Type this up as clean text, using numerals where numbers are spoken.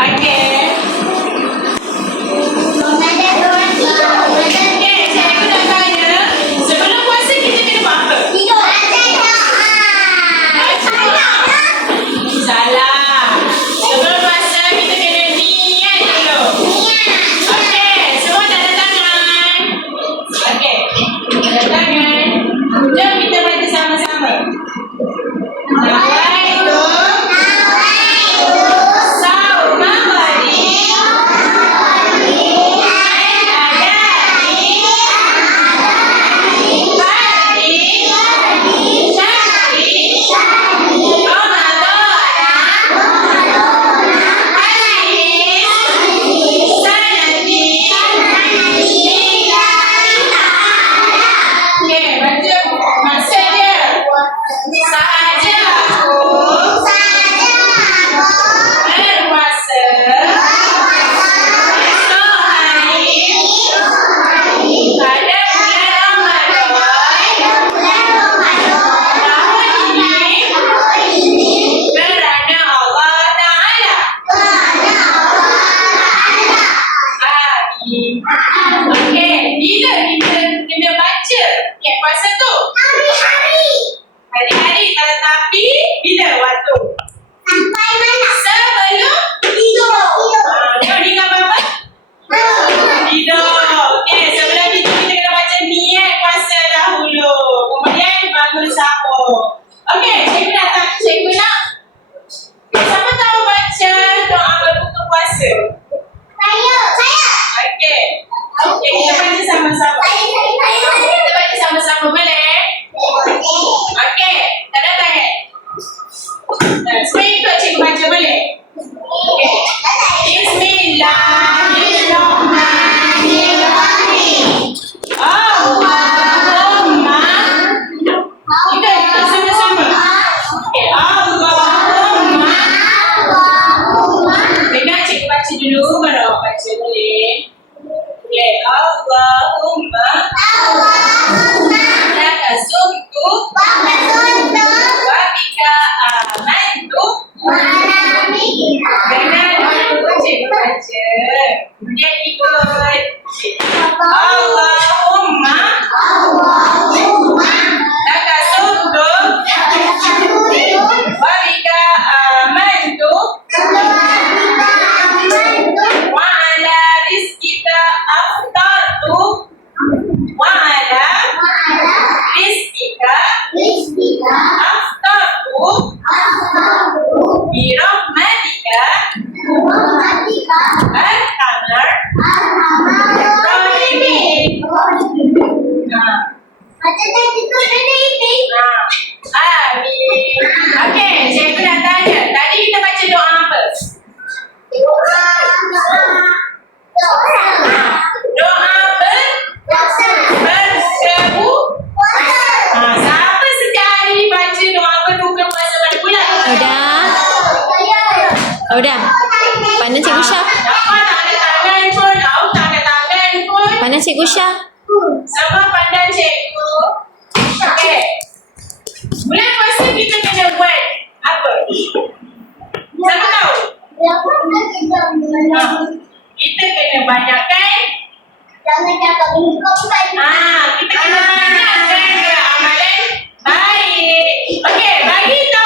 Okey. Okey, cikgu nak tanya, sebelum puasa kita kena buat apa? Salah. Sebelum puasa kita kena niat dulu. Okey, semua tanda tangan. Okey, tanda tangan. Jom kita baca sama-sama. Nawaitu sauma ghadin okey, bila kita kena baca niat puasa tu? Hari-hari, tetapi bila waktu? Sebelum tidur. Tengok ni gambar apa? Tidur. Okey, sebelum tidur kita kena baca niat puasa dahulu. Kemudian bangun sahur. Okey, cikgu nak siapa tahu baca doa berbuka puasa? Okey. Okey, kita baca sama-sama. Kita baca sama-sama, boleh? Okey, tanda tangan. Semua ikut cikgu baca, boleh? Okey. Bismillahirrahmanirrahim. Allahumma. Kita sama-sama. Okey, Allahumma. Dengar cikgu baca dulu, baru awak baca, boleh? Okey, Allahumma laka sumtu wa bika amantu. Dengar dulu cikgu baca. Kemudian ikut. Allahumma laka sumtu wa bika amantu wa ala rizkika aftartu wa ala rizkika aftartu bi rahmatika arhamar rahimin. Amin. Okey, cikgu nak tanya. Tadi kita baca doa apa? Doa bersebu. Siapa setiap hari baca doa berbuka puasa pada bulan? Udah. Pandang Cikgu Syah. Dapat tak ada tangan pun. Tahu tak ada tangan pun. Pandang Cikgu Syah. Sama pandang cikgu. Okey. Bulan puasa kita kena buat apa? Siapa tahu? Kita kena banyakkan. Kita kena banyakkan amalan baik. Okey, bagi tahu